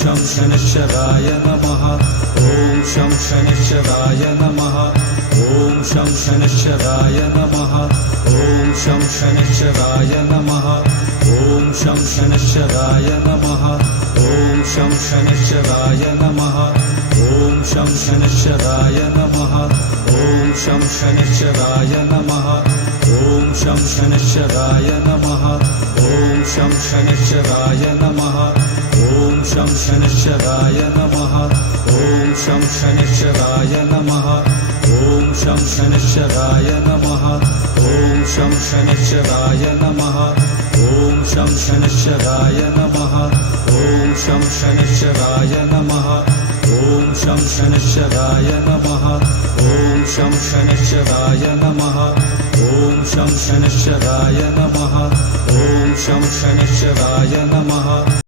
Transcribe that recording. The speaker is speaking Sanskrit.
शं शनैश्चराय नमः ॐ शं शनैश्चराय नमः ॐ शं शनैश्चराय नमः ॐ शं शनैश्चराय नमः ॐ शं शनैश्चराय नमः ॐ शं शनैश्चराय नमः ॐ शं शनैश्चराय नमः ॐ शं शनैश्चराय नमः ॐ शं शनैश्चराय नमः ॐ शं शनैश्चराय नमः ॐ शं शनैश्चराय नमः ॐ शं शनैश्चराय नमः ॐ शं शनैश्चराय नमः ॐ शं शनैश्चराय नमः ॐ शं शनैश्चराय नमः ॐ शं शनैश्चराय नमः ॐ शं शनैश्चराय नमः ॐ शं शनैश्चराय नमः ॐ शं शनैश्चराय नमः ॐ शं शनैश्चराय नमः